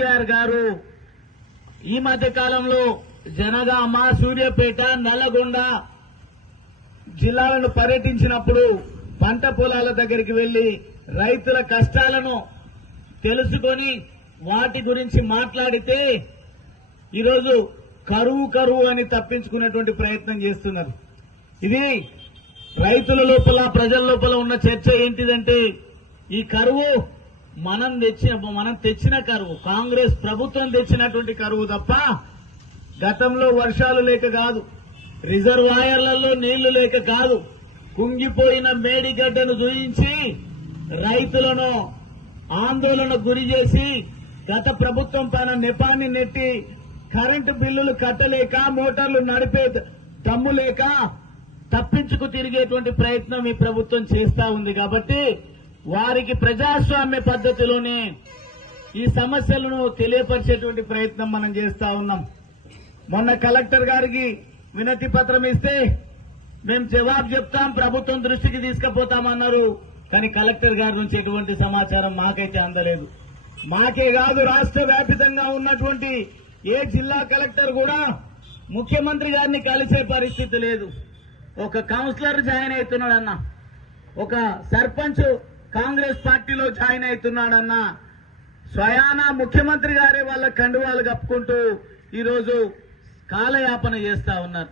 గారు ఈ మధ్య కాలంలో జనగామ సూర్యాపేట నల్లగొండ జిల్లాలను పర్యటించినప్పుడు పంట పొలాల దగ్గరికి వెళ్ళి రైతుల కష్టాలను తెలుసుకొని వాటి గురించి మాట్లాడితే ఈరోజు కరువు కరువు అని తప్పించుకునేటువంటి ప్రయత్నం చేస్తున్నారు. ఇది రైతుల లోపల ప్రజల లోపల ఉన్న చర్చ ఏంటిదంటే ఈ కరువు మనం తెచ్చిన మనం తెచ్చిన కరువు. కాంగ్రెస్ ప్రభుత్వం తెచ్చినటువంటి కరువు తప్ప గతంలో వర్షాలు లేక కాదు. రిజర్వాయర్లలో నీళ్ళు లేక కాదు. కుంగిపోయిన మేడిగడ్డను చూయించి రైతులను ఆందోళన గురి చేసి గత ప్రభుత్వం పైన నెపాన్ని నెట్టి కరెంటు బిల్లులు కట్టలేక మోటార్లు నడిపే దమ్ము లేక తప్పించుకు తిరిగేటువంటి ప్రయత్నం ఈ ప్రభుత్వం చేస్తా ఉంది. కాబట్టి వారికి ప్రజాస్వామ్య పద్ధతిలోనే ఈ సమస్యలను తెలియపరిచేటువంటి ప్రయత్నం మనం చేస్తా ఉన్నాం. మొన్న కలెక్టర్ గారికి వినతి పత్రం ఇస్తే మేము జవాబు చెప్తాం ప్రభుత్వం దృష్టికి తీసుకుపోతామన్నారు. కానీ కలెక్టర్ గారి నుంచి ఎటువంటి సమాచారం మాకైతే అందలేదు. మాకే కాదు రాష్ట్ర వ్యాపితంగా ఉన్నటువంటి ఏ జిల్లా కలెక్టర్ కూడా ముఖ్యమంత్రి గారిని కలిసే పరిస్థితి లేదు. ఒక కౌన్సిలర్ జాయిన్ అవుతున్నాడన్న ఒక సర్పంచ్ కాంగ్రెస్ పార్టీలో జాయిన్ అవుతున్నాడన్న స్వయాన ముఖ్యమంత్రి గారే వాళ్ళ కండువాలు కప్పుకుంటూ ఈరోజు కాలయాపన చేస్తా ఉన్నారు.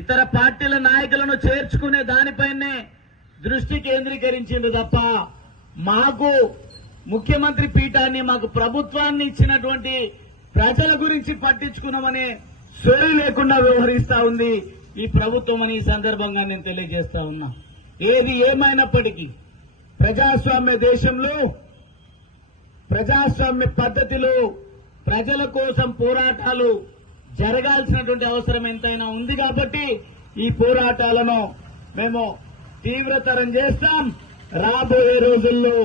ఇతర పార్టీల నాయకులను చేర్చుకునే దానిపైనే దృష్టి కేంద్రీకరించింది తప్ప మాకు ముఖ్యమంత్రి పీఠాన్ని మాకు ప్రభుత్వాన్ని ఇచ్చినటువంటి ప్రజల గురించి పట్టించుకున్నామనే సొలి లేకుండా వ్యవహరిస్తా ఉంది. ఈ ప్రభుత్వం అని ఈ సందర్భంగా నేను తెలియజేస్తా ఉన్నా. ఏది ఏమైనప్పటికీ ప్రజాస్వామ్య దేశంలో ప్రజాస్వామ్య పద్ధతిలో ప్రజల కోసం పోరాటాలు జరగాల్సినటువంటి అవసరం ఎంతైనా ఉంది కాబట్టి ఈ పోరాటాలను మేము తీవ్రతరం చేస్తాం. రాబోయే రోజుల్లో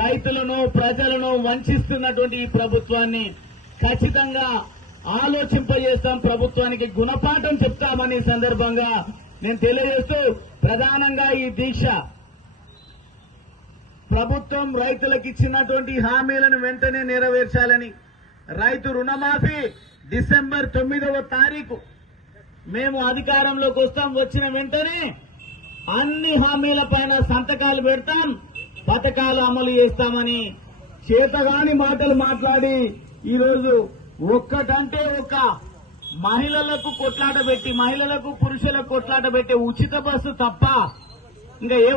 రైతులను ప్రజలను వంచిస్తున్నటువంటి ఈ ప్రభుత్వాన్ని ఖచ్చితంగా ఆలోచింపజేస్తాం. ప్రభుత్వానికి గుణపాఠం చెప్తామని సందర్భంగా నేను తెలియజేస్తూ ప్రధానంగా ఈ దీక్ష ప్రభుత్వం రైతులకు ఇచ్చినటువంటి హామీలను వెంటనే నెరవేర్చాలని. రైతు రుణమాఫీ డిసెంబర్ తొమ్మిదవ తారీఖు. మేము అధికారంలోకి వస్తాం వచ్చిన వెంటనే అన్ని హామీల పైన సంతకాలు పెడతాం పథకాలు అమలు చేస్తామని చేతగాని మాటలు మాట్లాడి ఈరోజు ఒక్కటంటే ఒక మహిళలకు కొట్లాట పెట్టి మహిళలకు పురుషులకు కొట్లాట పెట్టే ఉచిత బస్సు తప్ప ఇంకా ఏ